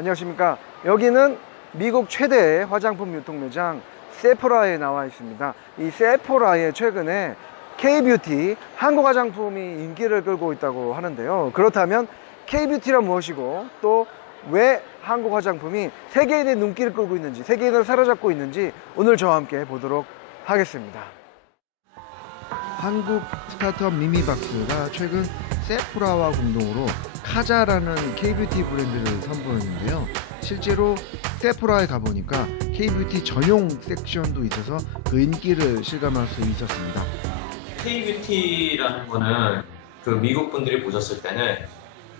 안녕하십니까. 여기는 미국 최대의 화장품 유통 매장 세포라에 나와 있습니다. 이 세포라에 최근에 K-뷰티 한국 화장품이 인기를 끌고 있다고 하는데요. 그렇다면 K-뷰티란 무엇이고 또 왜 한국 화장품이 세계인의 눈길을 끌고 있는지 세계인을 사로잡고 있는지 오늘 저와 함께 보도록 하겠습니다. 한국 스타트업 미미박스가 최근 세프라와 공동으로 카자라는 K-뷰티 브랜드를 선보였는데요. 실제로 세프라에 가보니까 K-뷰티 전용 섹션도 있어서 그 인기를 실감할 수 있었습니다. K-뷰티라는 거는 그 미국 분들이 보셨을 때는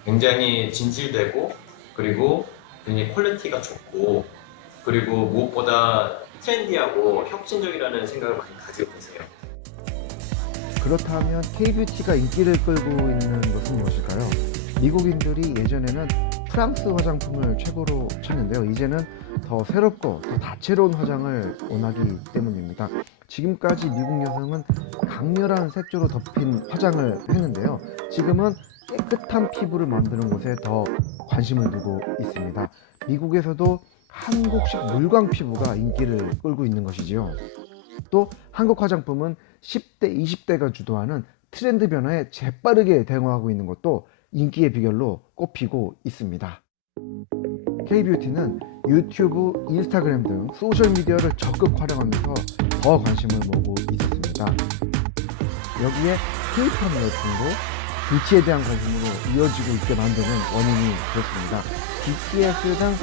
굉장히 진실되고 그리고 굉장히 퀄리티가 좋고 그리고 무엇보다 트렌디하고 혁신적이라는 생각을 많이 가지고 계세요. 그렇다면 K-뷰티가 인기를 끌고 있는 것은 무엇일까요? 미국인들이 예전에는 프랑스 화장품을 최고로 찾는데요. 이제는 더 새롭고 더 다채로운 화장을 원하기 때문입니다. 지금까지 미국 여성은 강렬한 색조로 덮인 화장을 했는데요. 지금은 깨끗한 피부를 만드는 곳에 더 관심을 두고 있습니다. 미국에서도 한국식 물광 피부가 인기를 끌고 있는 것이지요. 또 한국 화장품은 10대, 20대가 주도하는 트렌드 변화에 재빠르게 대응하고 있는 것도 인기의 비결로 꼽히고 있습니다. K-뷰티는 유튜브, 인스타그램 등 소셜미디어를 적극 활용하면서 더 관심을 모으고 있었습니다. 여기에 K-팝 열풍도 뷰티에 대한 관심으로 이어지고 있게 만드는 원인이 되었습니다. BTS 등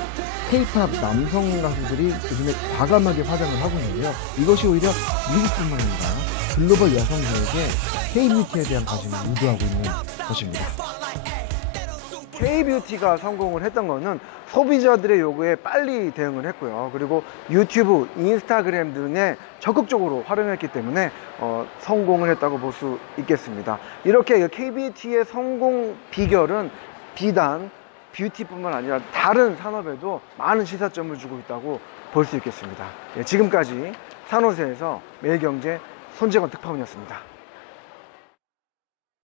K-팝 남성 가수들이 요즘에 과감하게 화장을 하고 있는데요. 이것이 오히려 미국뿐만 아니라 글로벌 여성들에게 K-뷰티에 대한 관심을 유도하고 있는 것입니다. K-뷰티가 성공을 했던 거는 소비자들의 요구에 빨리 대응을 했고요. 그리고 유튜브, 인스타그램 등에 적극적으로 활용했기 때문에 어, 성공을 했다고 볼 수 있겠습니다. 이렇게 K-뷰티의 성공 비결은 비단 뷰티뿐만 아니라 다른 산업에도 많은 시사점을 주고 있다고 볼 수 있겠습니다. 예, 지금까지 산호세에서 매일경제 손재건 특파원이었습니다.